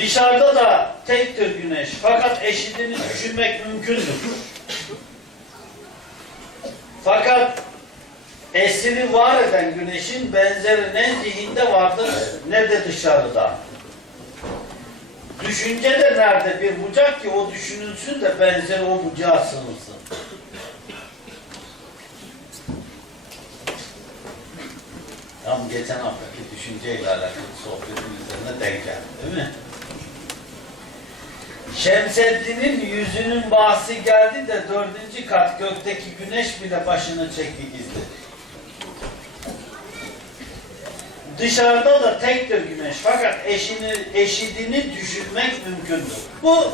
Dışarıda da tektir güneş. Fakat eşitini düşünmek mümkündür. Fakat esiri var eden güneşin benzeri ne zihinde vardır ne de dışarıda. Düşünce de nerede bir bucak ki o düşünülsün de benzeri o bucağa sığınsın. Tam geçen haftaki düşünceyle alakalı sohbetin üzerine denk geldi değil mi? Şemseddin'in yüzünün bahsi geldi de dördüncü kat gökteki güneş bile başını çekti gizledi. Dışarıda da tektir güneş fakat eşini, eşidini düşünmek mümkündür. Bu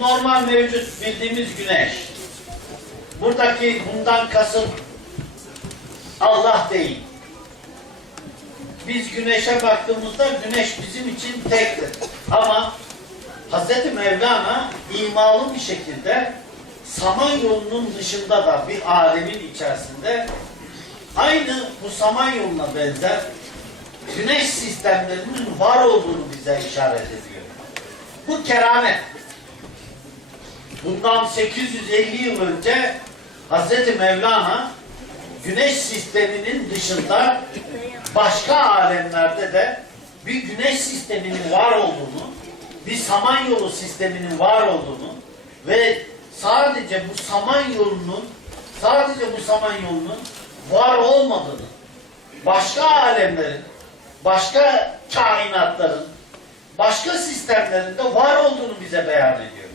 normal mevcut bildiğimiz güneş. Buradaki bundan kasıt Allah değil. Biz güneşe baktığımızda güneş bizim için tektir. Ama Hz. Mevlana imalı bir şekilde Samanyolu'nun dışında da bir alemin içerisinde aynı bu Samanyolu'na benzer güneş sistemlerinin var olduğunu bize işaret ediyor. Bu keramet. Bundan 850 yıl önce Hz. Mevlana güneş sisteminin dışında başka alemlerde de bir güneş sisteminin var bir samanyolu sisteminin var olduğunu ve sadece bu samanyolunun sadece bu samanyolunun var olmadığını, başka alemlerin, başka kainatların, başka sistemlerinde var olduğunu bize beyan ediyor.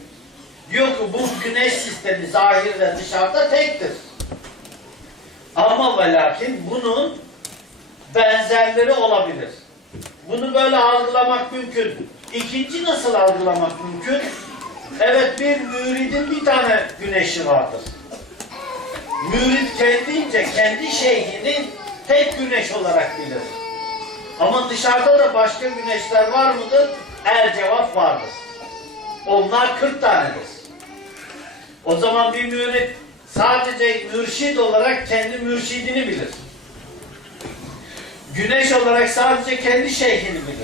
Diyor ki bu güneş sistemi zahirde dışarıda tektir. Ama ve lakin bunun benzerleri olabilir. Bunu böyle algılamak mümkün. İkinci nasıl algılamak mümkün? Evet bir müridin bir tane güneşi vardır. Mürid kendince kendi şeyhini tek güneş olarak bilir. Ama dışarıda da başka güneşler var mıdır? Er cevap vardır. Onlar 40 tanedir. O zaman bir mürid sadece mürşid olarak kendi mürşidini bilir. Güneş olarak sadece kendi şeyhini bilir.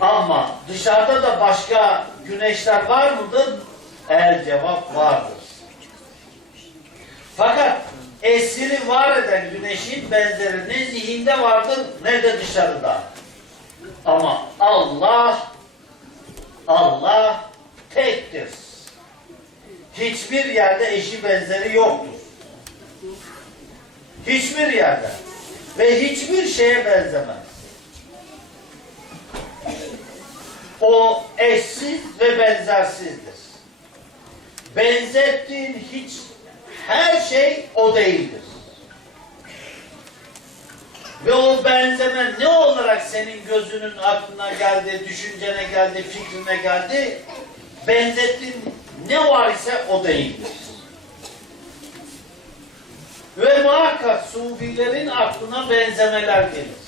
Ama dışarıda da başka güneşler var mıdır? El cevap vardır. Fakat esiri var eden güneşin benzeri ne zihinde vardır ne de dışarıda. Ama Allah Allah tektir. Hiçbir yerde eşi benzeri yoktur. Hiçbir yerde. Ve hiçbir şeye benzemez. O eşsiz ve benzersizdir. Benzettiğin hiç her şey o değildir. Ve o benzeme ne olarak senin gözünün aklına geldi, düşüncene geldi, fikrine geldi, benzettiğin ne var ise o değildir. Ve muhakkak sufilerin aklına benzemeler gelir.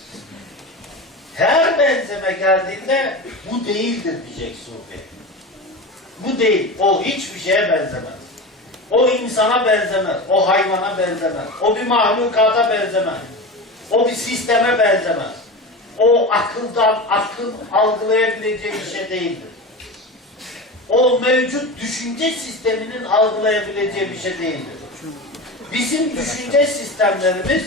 Her benzeme geldiğinde bu değildir diyecek sufi. Bu değil. O hiçbir şeye benzemez. O insana benzemez. O hayvana benzemez. O bir mahlukata benzemez. O bir sisteme benzemez. O akıldan, akıl algılayabileceği bir şey değildir. O mevcut düşünce sisteminin algılayabileceği bir şey değildir. Bizim düşünce sistemlerimiz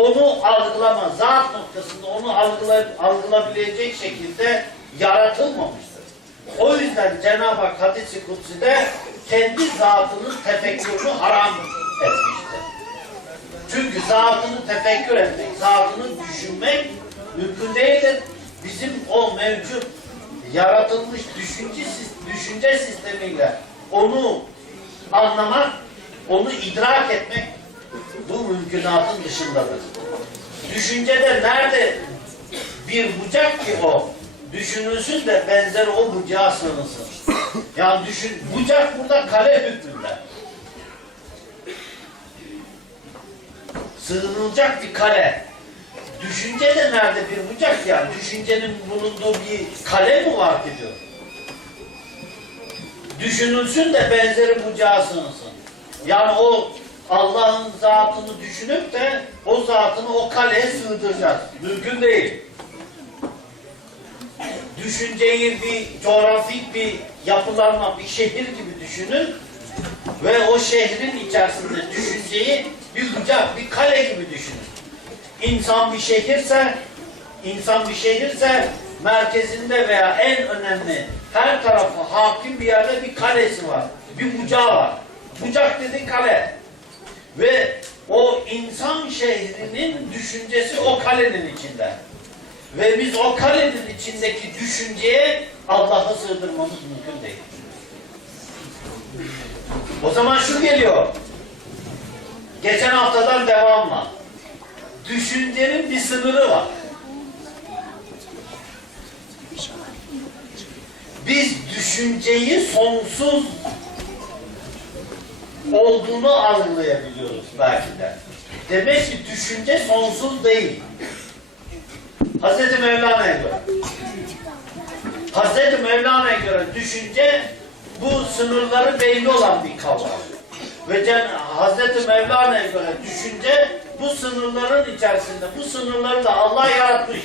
onu algılama, zat noktasında onu algıla, algılayabilecek şekilde yaratılmamıştır. O yüzden Cenab-ı Hak hadisi kutsi'de kendi zatının tefekkürünü haram etmiştir. Çünkü zatını tefekkür etmek, zatını düşünmek mümkün değildir. Bizim o mevcut yaratılmış düşünce, düşünce sistemiyle onu anlamak, onu idrak etmek bu mümkünatın dışındadır. Düşüncede nerede bir bucak ki o düşünülsün de benzeri o bucağa sığınsın. Yani düşün, bucak burada kale hükmünde. Sığınılacak bir kale. Düşünce de nerede bir bucak yani? Düşüncenin bulunduğu bir kale mi var ki diyor. Düşünülsün de benzeri bucağa sığınsın. Yani o Allah'ın zatını düşünüp de o zatını o kaleye sığdıracağız. Mümkün değil. düşünceyi bir coğrafik bir yapılanma, bir şehir gibi düşünün. Ve o şehrin içerisinde düşünceyi bir bucak, bir kale gibi düşünün. İnsan bir şehirse, insan bir şehirse merkezinde veya en önemli her tarafı hakim bir yerde bir kalesi var. Bir bucağı var. Bucak dedi kale. Ve o insan şehrinin düşüncesi o kalenin içinde. Ve biz o kalenin içindeki düşünceye Allah'ı sığdırmamız mümkün değil. O zaman şu geliyor. Geçen haftadan devamla. Düşüncenin bir sınırı var. Biz düşünceyi sonsuz olduğunu algılayabiliyoruz belki de. Demek ki düşünce sonsuz değil. Hazreti Mevlana'ya göre. Hazreti Mevlana'ya göre düşünce bu sınırları belli olan bir kavram. Ve Hazreti Mevlana'ya göre düşünce bu sınırların içerisinde, bu sınırları da Allah yaratmış.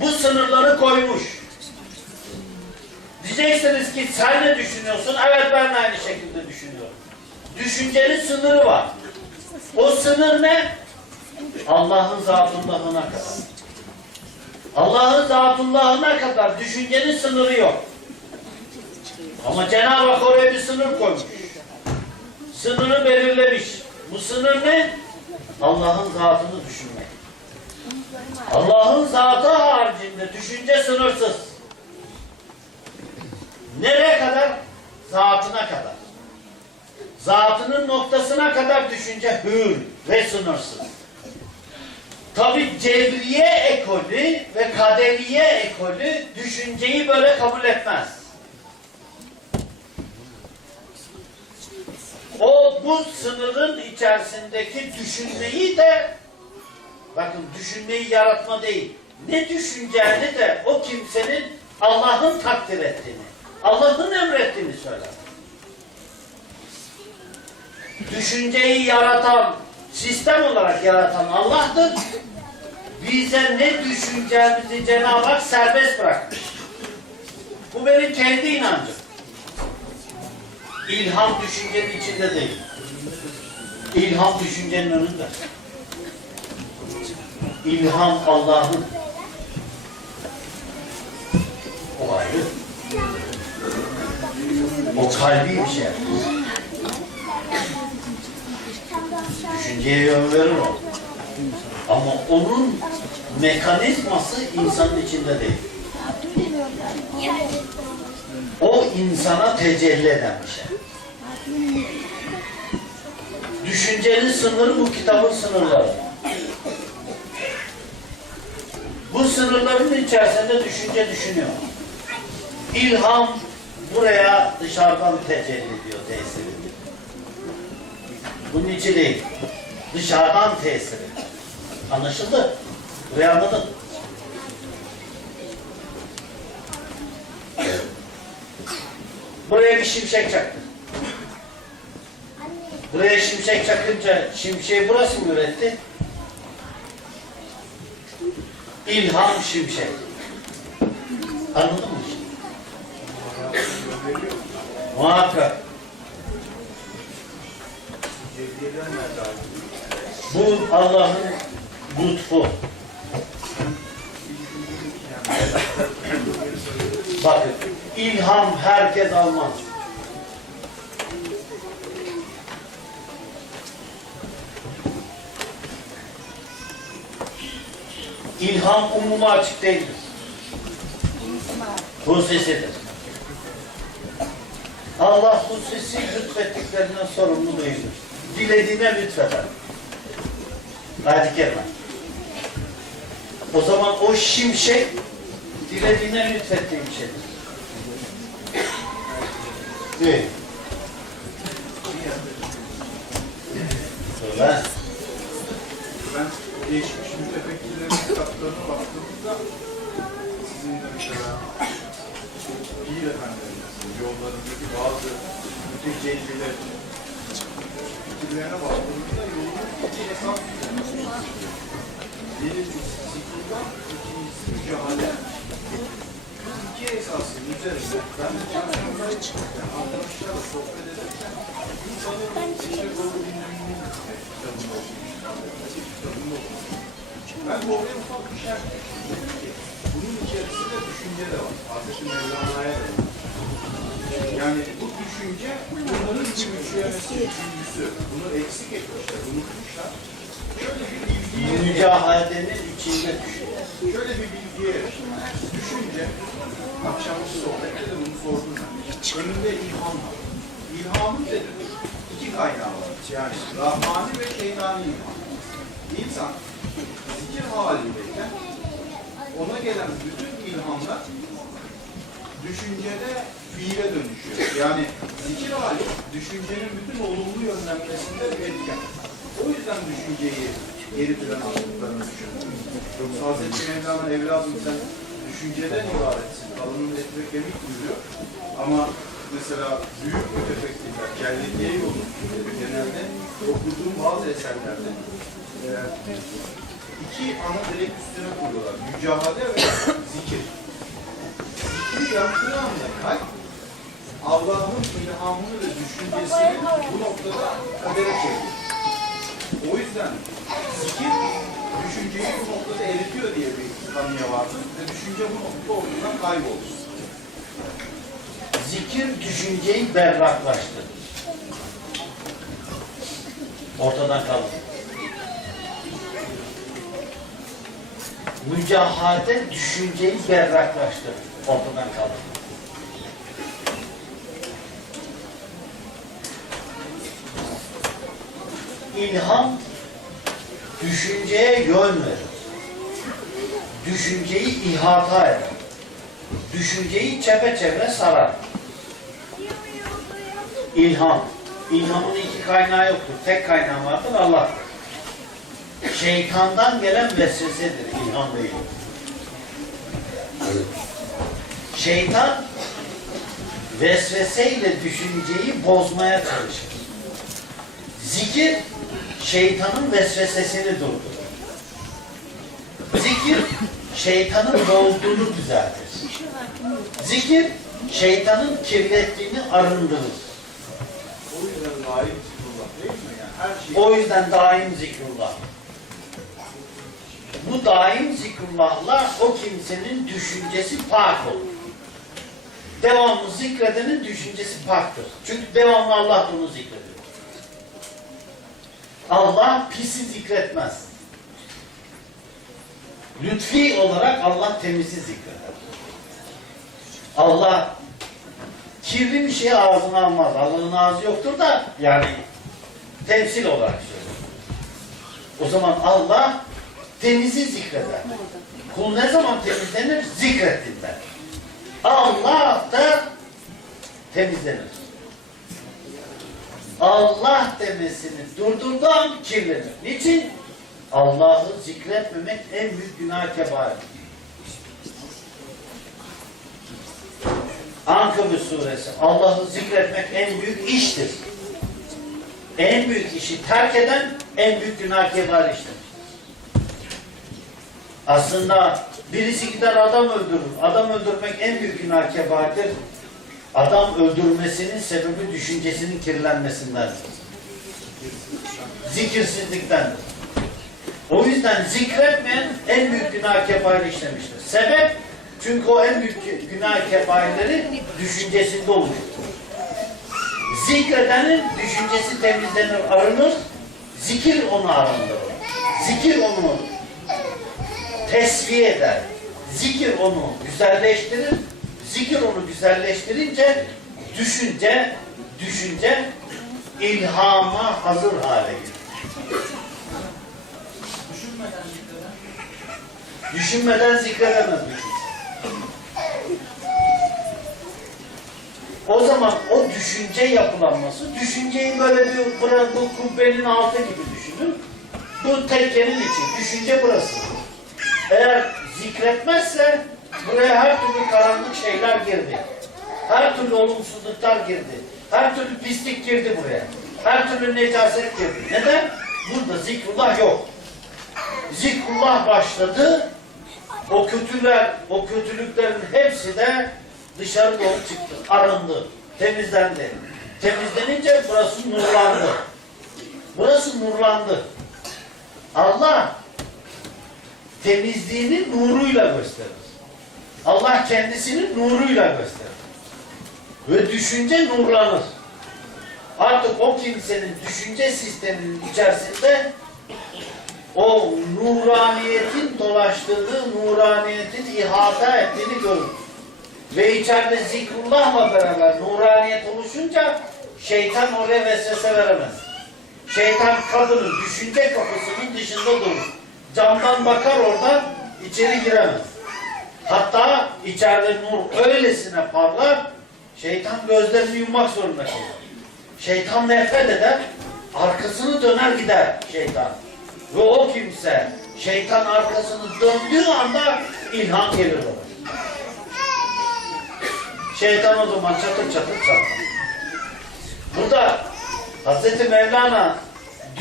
Bu sınırları koymuş. Diyeceksiniz ki sen ne düşünüyorsun? Evet ben de aynı şekilde düşünüyorum. Düşüncenin sınırı var. O sınır ne? Allah'ın zatıllahına kadar. Allah'ın zatıllahına kadar düşüncenin sınırı yok. Ama Cenab-ı Hak oraya bir sınır koymuş. Sınırı belirlemiş. Bu sınır ne? Allah'ın zatını düşünmek. Allah'ın zatı haricinde düşünce sınırsız. Zatına kadar. Zatının noktasına kadar düşünce hür ve sınırsız. Tabi Cevriye ekolü ve Kaderiye ekolü düşünceyi böyle kabul etmez. O bu sınırın içerisindeki düşünmeyi de bakın düşünmeyi yaratma değil. Ne düşüneceğini de o kimsenin Allah'ın takdir ettiğini, Allah'ın emrettiğini söyler. Düşünceyi yaratan, sistem olarak yaratan Allah'tır. Bize ne düşüneceğimizi Cenab-ı Hak serbest bırakmış. Bu benim kendi inancım. İlham düşüncenin içinde değil. İlham düşüncenin önünde. İlham Allah'ın. O ayrı. O kalbi bir şey. Düşünceye yön verir o. Ama onun mekanizması insanın içinde değil. O insana tecelli eden bir şey. Düşüncenin sınırı bu kitabın sınırları. Bu sınırların içerisinde düşünce düşünüyor. İlham buraya dışarıdan tecelli ediyor, tesir ediyor. Bunun içi değil. Dışarıdan tesir ediyor. Anlaşıldı? Burayı anladın? Buraya bir şimşek çaktı. Buraya şimşek çakınca şimşeği burası mı üretti? İlham şimşek. Anladın mı şimdi? Muhakkak. Bu Allah'ın lütfu. Bakın, ilham herkes almaz. İlham umuma açık değildir. Hususidir. Allah hususi lütfettiklerinden sorumlu değildir. Dilediğine lütfeder. Ayet-i. O zaman o şimşek dilediğine lütfettiği bir şeydir. Değil. Söyle. Ben geçmiş mütefekkirlerin kitaplarına baktığımda sizin de mesela Pir Efendilerimizin yollarındaki bazı mütecelliler fikirlerine baktığımızda yolun iki hesap Birincisi sıkıldan, ikincisi mücadele. Bu iki esasın üzerinde ben de yani arkadaşlarla sohbet ederken insanın işte doğru dinlemenin kitabını okumuş. Ben de oraya ufak bir şart ki bunun içerisinde düşünce de var. Hazreti Mevlana'ya da. Yani bu düşünce bunların bir üçlemesi, üçüncüsü. Bunu eksik etmişler, unutmuşlar. Şöyle bir bilgiye, Mücadelenin içinde düşünüyor. şöyle bir bilgiye. Düşünce, akşamki sohbette de bunu sordum ben. Önünde ilham var. İlhamın dedim, iki kaynağı var. Yani Rahmani ve şeytani ilham. İnsan zikir halindeyken ona gelen bütün ilhamlar düşüncede fiile dönüşüyor. Yani zikir hali düşüncenin bütün olumlu yönlenmesinde etken. O yüzden düşünceyi geri plana aldıklarını düşünüyorum. Yoksa Hazreti Mevlana evladım sen düşünceden ibaretsin. Alının et ve kemik duyuyor. Ama mesela büyük mütefekkirler, Celliye yolu genelde okuduğum bazı eserlerde e, iki ana direk üstüne kuruyorlar. Mücahade ve zikir. Zikri yaptığı anda kalp Allah'ın ilhamını ve düşüncesini bu noktada kadere çeviriyor. O yüzden zikir düşünceyi bu noktada eritiyor diye bir kanıya vardı ve düşünce bu noktada ortadan kayboldu. Zikir düşünceyi berraklaştırır. Ortadan kalır. Mücahade düşünceyi berraklaştırır. Ortadan kalır. İlham düşünceye yön verir. Düşünceyi ihata eder. Düşünceyi çepeçevre sarar. İlham. İlhamın iki kaynağı yoktur. Tek kaynağı vardır Allah. Şeytandan gelen vesvesedir ilham değil. Şeytan vesveseyle düşünceyi bozmaya çalışır. Zikir şeytanın vesvesesini durdurur. Zikir şeytanın bozduğunu düzeltir. Zikir şeytanın kirlettiğini arındırır. O yüzden daim zikrullah değil mi? Yani her şey O yüzden daim zikrullah. Bu daim zikrullahla o kimsenin düşüncesi pak olur. Devamlı zikredenin düşüncesi paktır. Çünkü devamlı Allah bunu zikrediyor. Allah pisi zikretmez. Lütfi olarak Allah temizi zikreder. Allah kirli bir şeyi ağzına almaz. Allah'ın ağzı yoktur da yani temsil olarak söylüyorum. O zaman Allah temizi zikreder. Kul ne zaman temizlenir? Zikrettiğinden. Allah da temizlenir. Allah demesini durdurduğu an kirlenir. Niçin? Allah'ı zikretmemek en büyük günah kebairdir. Ankabut suresi. Allah'ı zikretmek en büyük iştir. En büyük işi terk eden en büyük günah kebar iştir. Aslında birisi gider adam öldürür. Adam öldürmek en büyük günah kebardir. Adam öldürmesinin sebebi düşüncesinin kirlenmesindendir. Zikirsizliktendir. O yüzden zikretmeyen en büyük günah kebair işlemiştir. Sebep çünkü o en büyük günah kebairleri düşüncesinde olur. Zikredenin düşüncesi temizlenir, arınır. Zikir onu arındırır. Zikir onu tesviye eder. Zikir onu güzelleştirir. Zikir onu güzelleştirince düşünce, düşünce ilhama hazır hale gelir. düşünmeden zikreden Düşünmeden zikredemez. O zaman o düşünce yapılanması, düşünceyi böyle bir bura, bu kubbenin altı gibi düşünün. Bu tekkenin içi, düşünce burası. Eğer zikretmezse buraya her türlü karanlık şeyler girdi. Her türlü olumsuzluklar girdi. Her türlü pislik girdi buraya. Her türlü necaset girdi. Neden? Burada zikrullah yok. Zikrullah başladı, o kötüler, o kötülüklerin hepsi de dışarı doğru çıktı, arındı, temizlendi. Temizlenince burası nurlandı. Burası nurlandı. Allah temizliğini nuruyla gösterir. Allah kendisini nuruyla gösterir. Ve düşünce nurlanır. Artık o kimsenin düşünce sisteminin içerisinde o nuraniyetin dolaştığını, nuraniyetin ihata ettiğini görür. Ve içeride zikrullahla beraber nuraniyet oluşunca şeytan oraya vesvese veremez. Şeytan kadının düşünce kapısının dışında durur. Camdan bakar oradan içeri giremez. Hatta içeride nur öylesine parlar, şeytan gözlerini yummak zorunda kalır. Şeytan nefret eder, arkasını döner gider şeytan. Ve o kimse şeytan arkasını döndüğü anda ilham gelir ona. Şeytan o zaman çatır çatır çatır. Burada Hazreti Mevlana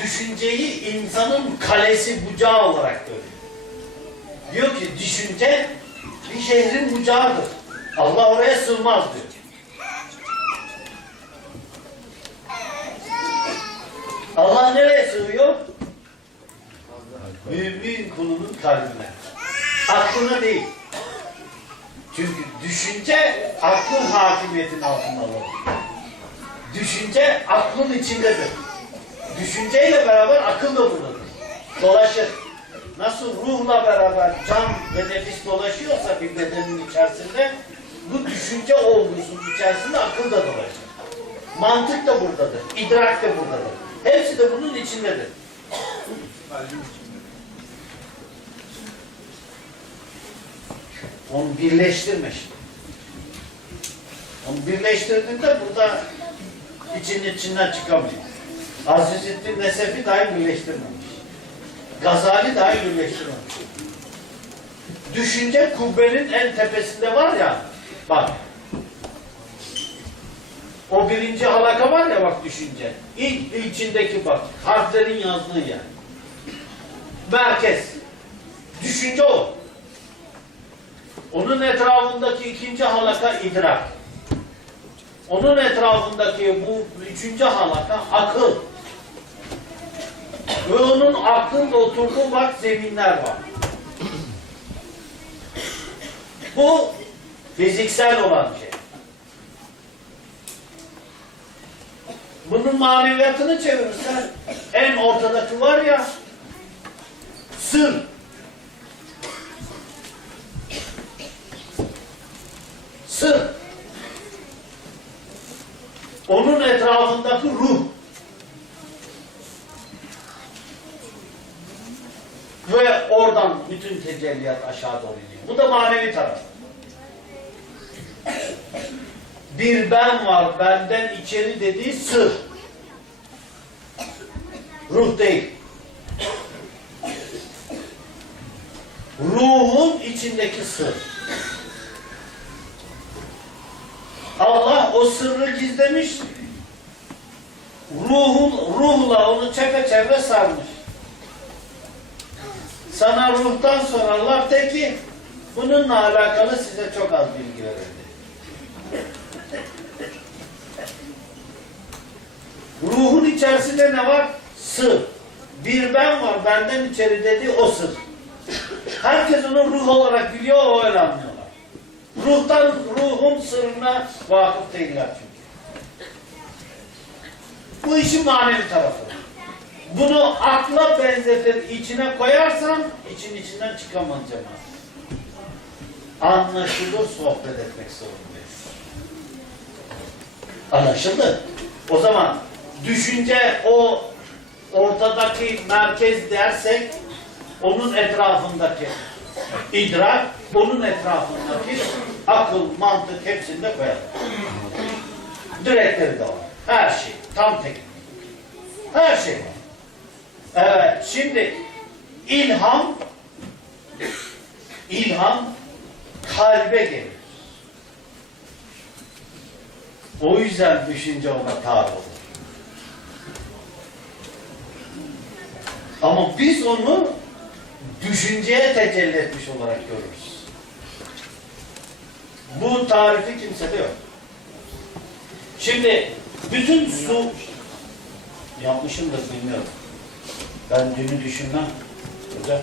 düşünceyi insanın kalesi bucağı olarak görüyor. Diyor ki düşünce bir şehrin bucağıdır. Allah oraya sığmaz diyor. Allah nereye sığıyor? Mümin kulunun kalbine. Aklına değil. Çünkü düşünce aklın hakimiyetin altında olur. Düşünce aklın içindedir. Düşünceyle beraber akıl da buradadır. Dolaşır. Nasıl ruhla beraber can ve nefis dolaşıyorsa bir bedenin içerisinde bu düşünce olgusunun içerisinde akıl da dolaşır. Mantık da buradadır. idrak da buradadır. Hepsi de bunun içindedir. Onu birleştirme şimdi. Onu birleştirdiğinde burada için içinden çıkamıyor. Azizettin Nesefi dahi birleştirmemiş. Gazali dahi birleştirmemiş. Düşünce kubbenin en tepesinde var ya, bak. O birinci halaka var ya bak düşünce. İlk içindeki bak, harflerin yazdığı yer. Merkez. Düşünce o. Onun etrafındaki ikinci halaka idrak. Onun etrafındaki bu üçüncü halaka akıl. Ve onun aklında oturduğu bak zeminler var. Bu fiziksel olan şey. Bunun maneviyatını çevirirsen en ortadaki var ya sır. Sır. Onun etrafındaki ruh. Ve oradan bütün tecelliyat aşağı doğru iniyor. Bu da manevi taraf. Bir ben var, benden içeri dediği sır. Ruh değil. Ruhun içindeki sır. Allah o sırrı gizlemiş. Ruhun, ruhla onu çepeçevre sarmış. Sana ruhtan sorarlar de ki bununla alakalı size çok az bilgi verildi. Ruhun içerisinde ne var? Sır. Bir ben var benden içeri dedi o sır. Herkes onu ruh olarak biliyor o öyle anlıyorlar. Ruhtan, ruhun sırrına vakıf değiller çünkü. Bu işin manevi tarafı. Bunu akla benzetir, içine koyarsan için içinden çıkamaz cemaat. Anlaşılır sohbet etmek zorundayız. Anlaşıldı. O zaman düşünce o ortadaki merkez dersek onun etrafındaki idrak, onun etrafındaki akıl, mantık hepsini de koyalım. Direkleri de var. Her şey. Tam teknik. Her şey var. Evet. Şimdi ilham ilham kalbe gelir. O yüzden düşünce ona tabi olur. Ama biz onu düşünceye tecelli etmiş olarak görürüz. Bu tarifi kimsede yok. Şimdi bütün su yapmışımdır bilmiyorum. Ben dünü düşünmem. Hocam.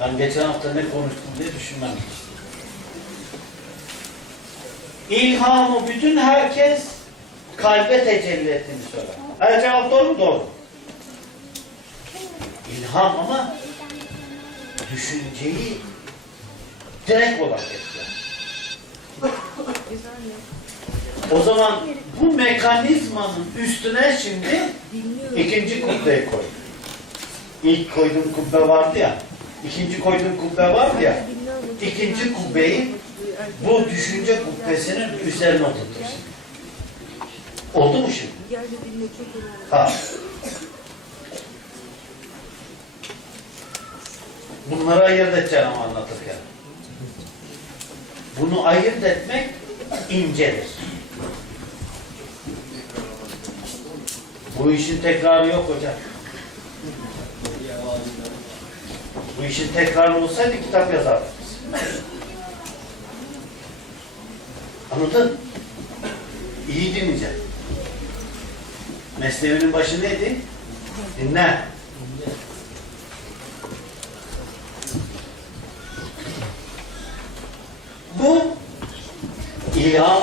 Ben geçen hafta ne konuştum diye düşünmem. İlhamı bütün herkes kalbe tecelli ettiğini söyler. Her cevap doğru mu? Doğru. İlham ama düşünceyi direkt olarak etkiler. O zaman bu mekanizmanın üstüne şimdi ikinci kubbeyi koy. İlk koyduğum kubbe vardı ya, ikinci koyduğum kubbe vardı ya, ikinci kubbeyi bu düşünce kubbesinin üzerine oturtursun. Oldu mu şimdi? Ha. Bunları ayırt edeceğim anlatırken. Bunu ayırt etmek incedir. Bu işin tekrarı yok hocam. Bu işin tekrarı olsaydı kitap yazardık. Anladın? İyi dinleyeceksin. Mesnevi'nin başı neydi? Dinle. Bu ilham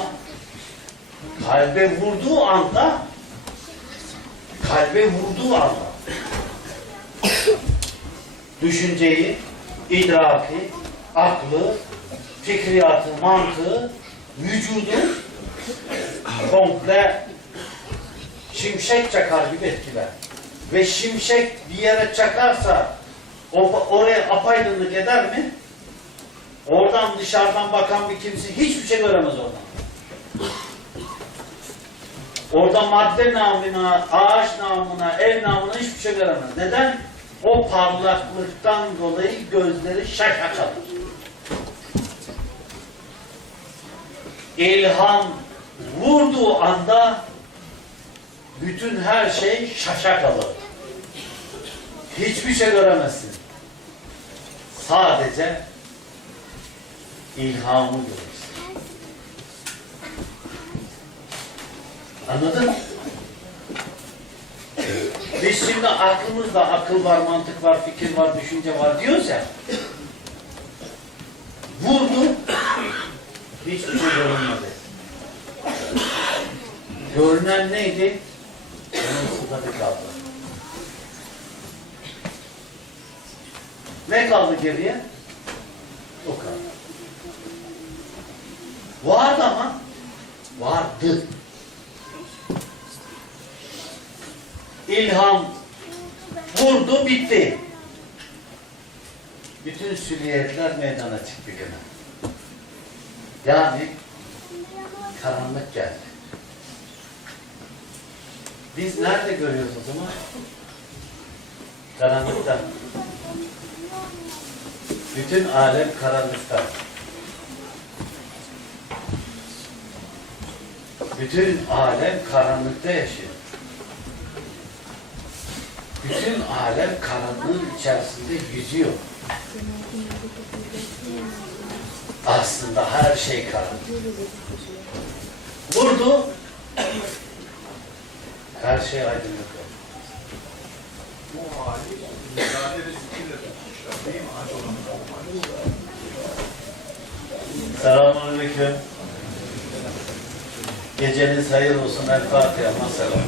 kalbe vurduğu anda kalbe vurduğu anda düşünceyi, idraki, aklı, fikriyatı, mantığı, vücudu komple şimşek çakar gibi etkiler. Ve şimşek bir yere çakarsa oraya apaydınlık eder mi? Oradan dışarıdan bakan bir kimse hiçbir şey göremez oradan. Orada madde namına, ağaç namına, ev namına hiçbir şey göremez. Neden? O parlaklıktan dolayı gözleri şaka kalır. İlham vurduğu anda bütün her şey şaşa kalır. Hiçbir şey göremezsin. Sadece ilhamı görürsün. Anladın mı? Biz şimdi aklımızda akıl var, mantık var, fikir var, düşünce var diyoruz ya. Vurdu, hiçbir şey görünmedi. Görünen neydi? Onun sıfatı kaldı. Ne kaldı geriye? O kaldı. Vardı ama vardı. İlham vurdu bitti. Bütün süriyetler meydana çıktı gene. Yani karanlık geldi. Biz nerede görüyoruz o zaman? Karanlıkta. Bütün alem karanlıkta. Bütün alem karanlıkta yaşıyor. Bütün alem karanlığın içerisinde yüzüyor. Aslında her şey karanlık. Vurdu, her şey aydınlık oldu. Bu hali irade ve zikirle tutmuşlar değil mi? Hac olanı Selamünaleyküm. Geceniz hayır olsun. El Fatiha. Masalam.